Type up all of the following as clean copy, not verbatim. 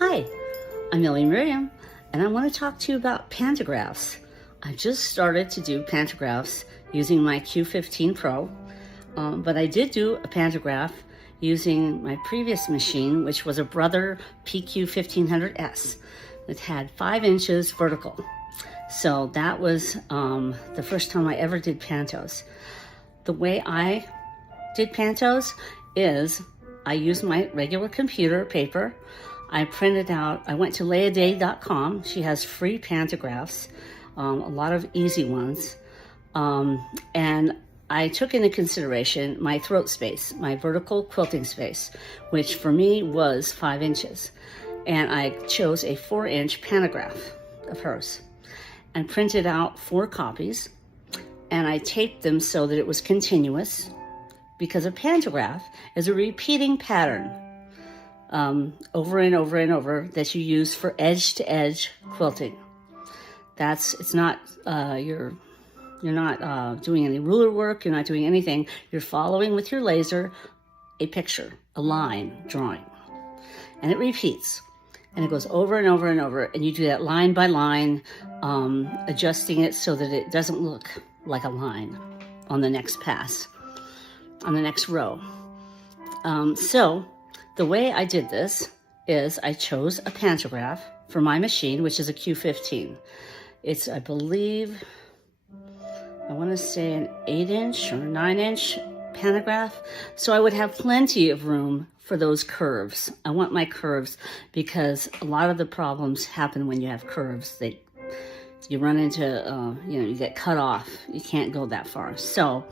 Hi, I'm Millie Miriam, and I want to talk to you about pantographs. I just started to do pantographs using my Q15 Pro, but I did do a pantograph using my previous machine, which was a Brother PQ1500S. It had 5 inches vertical. So that was the first time I ever did pantos. The way I did pantos is I used my regular computer paper. I printed out, I went to leaday.com. She has free pantographs, a lot of easy ones. And I took into consideration my throat space, my vertical quilting space, which for me was 5 inches. And I chose a 4-inch pantograph of hers and printed out 4 copies. And I taped them so that it was continuous, because a pantograph is a repeating pattern over and over and over that you use for edge-to-edge quilting. It's not, you're not doing any ruler work, you're not doing anything. You're following with your laser a picture, a line drawing. And it repeats. And it goes over and over and over. And you do that line by line, adjusting it so that it doesn't look like a line on the next pass, on the next row. So the way I did this is I chose a pantograph for my machine, which is a Q15. It's, I believe, I want to say an 8-inch or 9-inch pantograph. So I would have plenty of room for those curves. I want my curves because a lot of the problems happen when you have curves. You run into, you get cut off. You can't go that far. So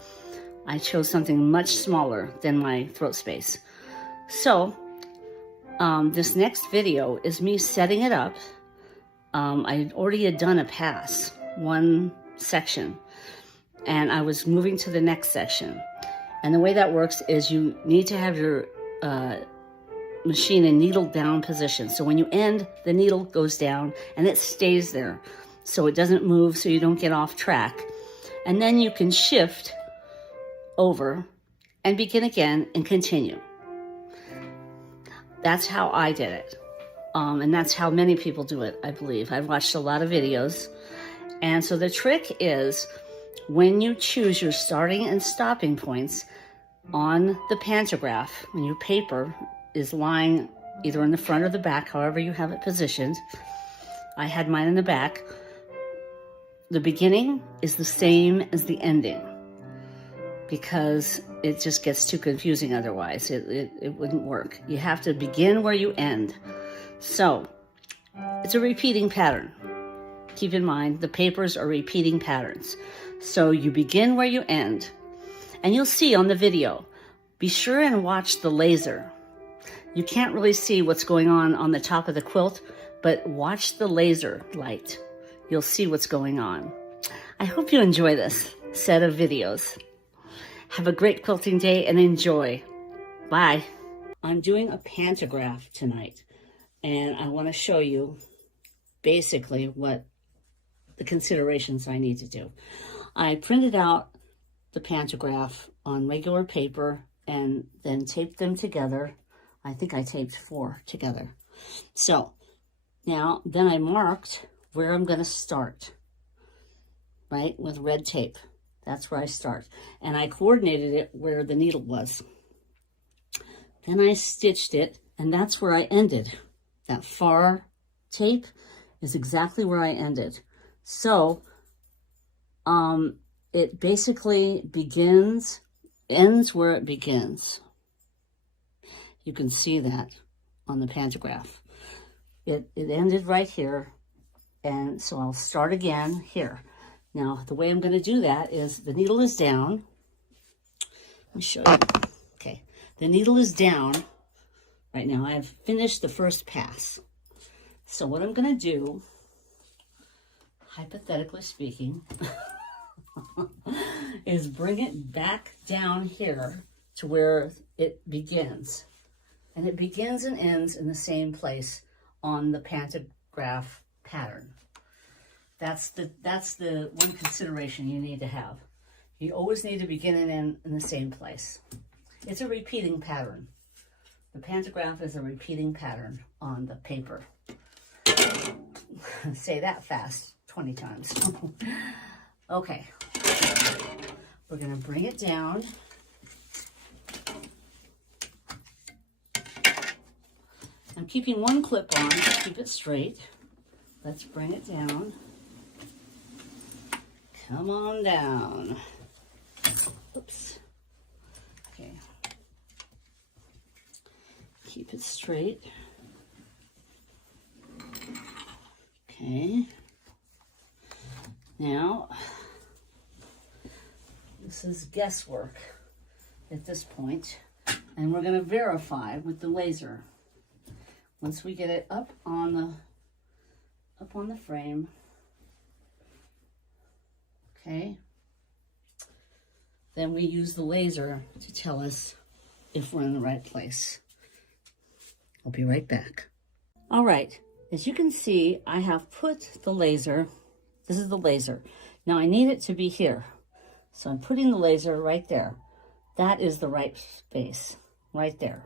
I chose something much smaller than my throat space. So this next video is me setting it up. I already had done a pass, one section, and I was moving to the next section. And the way that works is you need to have your machine in needle down position. So when you end, the needle goes down and it stays there. So it doesn't move, so you don't get off track. And then you can shift over and begin again and continue. That's how I did it. And that's how many people do it, I believe. I've watched a lot of videos. And so the trick is when you choose your starting and stopping points on the pantograph, when your paper is lying either in the front or the back, however you have it positioned. I had mine in the back. The beginning is the same as the ending, because it just gets too confusing otherwise. It wouldn't work. You have to begin where you end. So it's a repeating pattern. Keep in mind, the papers are repeating patterns. So you begin where you end, and you'll see on the video. Be sure and watch the laser. You can't really see what's going on the top of the quilt, but watch the laser light. You'll see what's going on. I hope you enjoy this set of videos. Have a great quilting day and enjoy. Bye. I'm doing a pantograph tonight, and I want to show you basically what the considerations I need to do. I printed out the pantograph on regular paper and then taped them together. I think I taped 4 together. So now then I marked where I'm going to start, right, with red tape. That's where I start. And I coordinated it where the needle was. Then I stitched it, and that's where I ended. That far tape is exactly where I ended. So it basically ends where it begins. You can see that on the pantograph. It ended right here, and so I'll start again here. Now, the way I'm going to do that is the needle is down. Let me show you. Okay, the needle is down. Right now, I've finished the first pass. So what I'm going to do, hypothetically speaking, is bring it back down here to where it begins. And it begins and ends in the same place on the pantograph pattern. That's the one consideration you need to have. You always need to begin and end in the same place. It's a repeating pattern. The pantograph is a repeating pattern on the paper. Say that fast 20 times. Okay, we're gonna bring it down. I'm keeping one clip on to keep it straight. Let's bring it down. Come on down. Oops. Okay. Keep it straight. Okay. Now, this is guesswork at this point, and we're going to verify with the laser. Once we get it up on the frame, okay, then we use the laser to tell us if we're in the right place. I'll be right back. All right, as you can see, I have put the laser, this is the laser. Now I need it to be here. So I'm putting the laser right there. That is the right space, right there.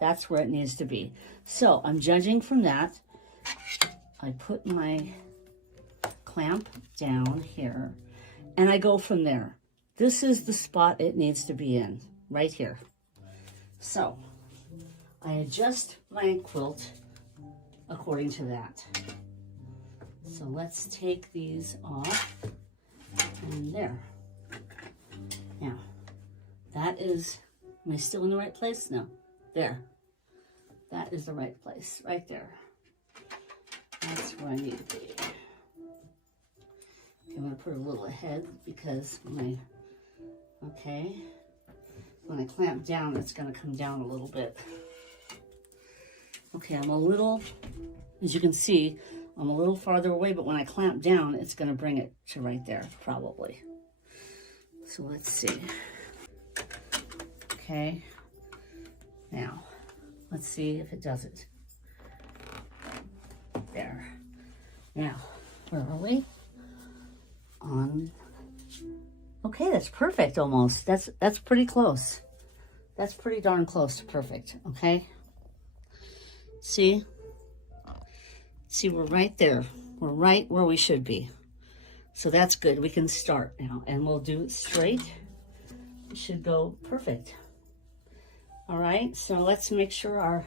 That's where it needs to be. So I'm judging from that. I put my clamp down here and I go from there. This is the spot it needs to be in, right here. So I adjust my quilt according to that. So let's take these off and there. Now, that is, am I still in the right place? No, there. That is the right place, right there. That's where I need to be. Okay, I'm gonna put a little ahead because when I clamp down, it's gonna come down a little bit. Okay, I'm a little, as you can see, I'm a little farther away, but when I clamp down, it's gonna bring it to right there, probably. So let's see. Okay, now, let's see if it does it. There. Now, where are we? On. Okay, that's perfect almost. That's pretty close. That's pretty darn close to perfect, okay? See? See, we're right there. We're right where we should be. So that's good. We can start now, and we'll do it straight. It should go perfect. All right, so let's make sure our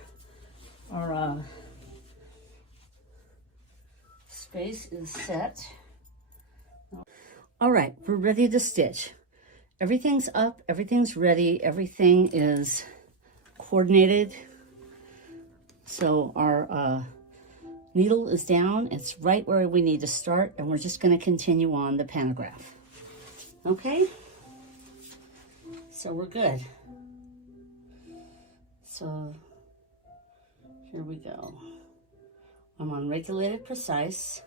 space is set. All right, we're ready to stitch. Everything's up, everything's ready, everything is coordinated. So our needle is down, it's right where we need to start, and we're just gonna continue on the pantograph. Okay? So we're good. So here we go. I'm on regulated precise.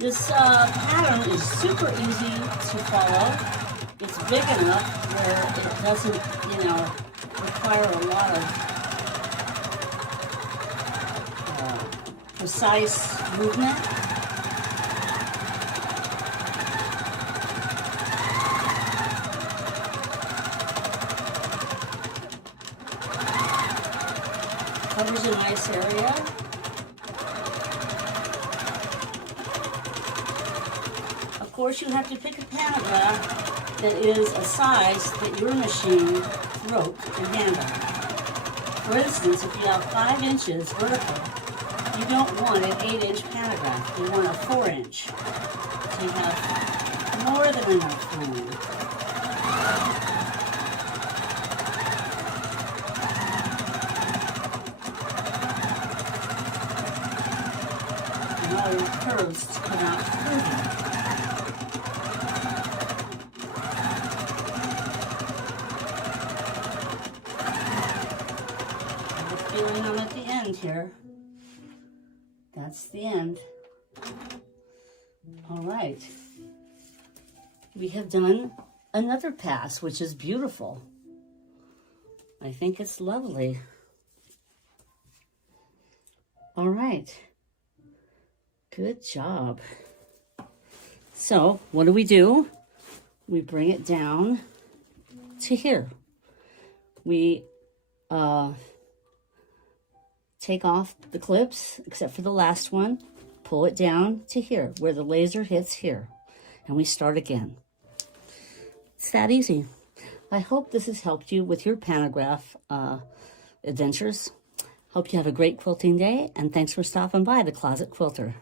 This pattern is super easy to follow. It's big enough where it doesn't, require a lot of precise movement. Covers a nice area. Of course, you have to pick a pantograph that is a size that your machine throat can handle. For instance, if you have 5 inches vertical, you don't want an 8-inch pantograph. pantograph, you want a 4-inch. So you have more than enough room. And all your curves to come out curvy. Feeling them at the end here. That's the end. All right. We have done another pass, which is beautiful. I think it's lovely. All right. Good job. So what do? We bring it down to here. We take off the clips, except for the last one, pull it down to here, where the laser hits here, and we start again. It's that easy. I hope this has helped you with your pantograph adventures. Hope you have a great quilting day, and thanks for stopping by the Closet Quilter.